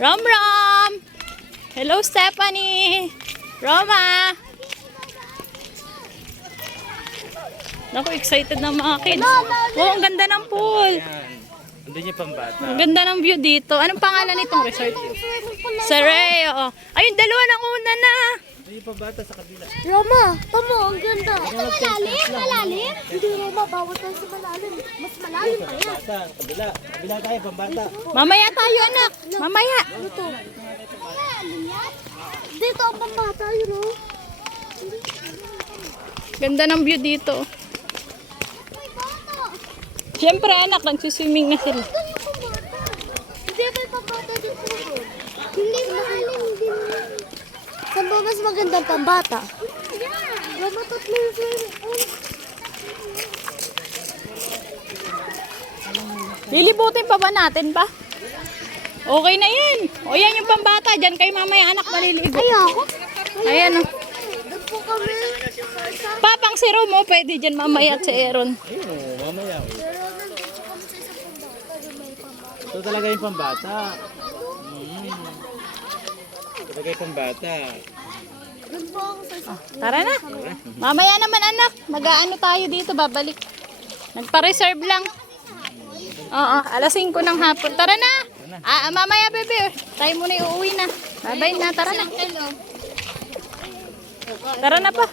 Rom Rom! Hello, Stephanie! Roma! Naku, excited na mga kids. Oh, ang ganda ng pool. Andun yung pambata. Ang ganda ng view dito. Anong pangalan nitong resort? Saray, oo. Ayun, dalawa ng una na. Andun yung pambata sa kabila. Roma, tamo, ang ganda. Ito malalim, malalim. Hindi Roma, bawal tayo sa malalim. Mas malalim pa yan. Pambata, kabila. Kabila tayo, pambata. Mamaya tayo, anak. Mamaya. Ano to? Dito ang pambata, yun o. Ganda ng view dito. Siyempre, anak, nagsiswimming na sila. Doon yung pambata. Hindi ba yung pambata dito? Hindi malalim, hindi malalim. Saan ba mas magandang pambata? Roma, tatlo yung swimming pool. Lilibutin pa ba natin pa? Okay na yan. O yan yung pambata. Diyan kayo mamaya, anak, maliligo. Ayoko. Ayan o. Doon po kami. Papang si Rom, o. Pwede dyan mamaya at si Aaron. Ayun o, mamaya. Pero nandito kami sa isang pambata. Doon may pambata. Ito talaga yung pambata. Ito talaga yung pambata. Doon po ako sa isang Tara na. Mamaya naman, anak. Mag-aano tayo dito, babalik. Nagpa-reserve lang. Oo, alas 5 ng hapon. Tara na. Mamaya, bebe. Tayo muna uuwi na. Bye-bye na. Tara na. Tara na pa.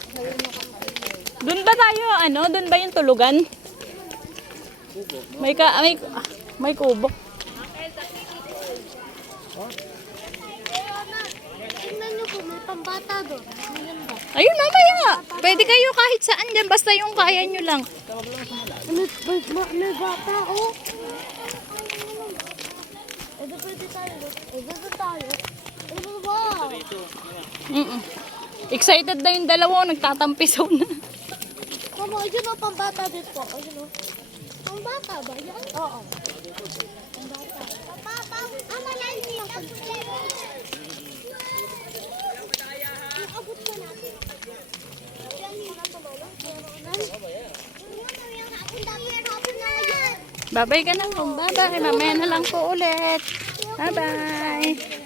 Doon ba tayo, doon ba yung tulugan? May kubo. Tingnan niyo po, may pambata doon. Maganda. Ayun, mamaya. Pwede kayo kahit saan dyan. Basta yung kaya nyo lang. May bata, oh. Ito pwede tayo. Ito tayo. Wow. Excited na yung dalawa. Nagtatampisaw na. Mama, ayun o, pambata dito. Ayun o. Pambata ba yan? Oo. Pambata. Pambata. Malalim niya. Abot pa natin. Bye-bye ka na. Bye-bye. Mamaya na lang po ulit. Bye-bye.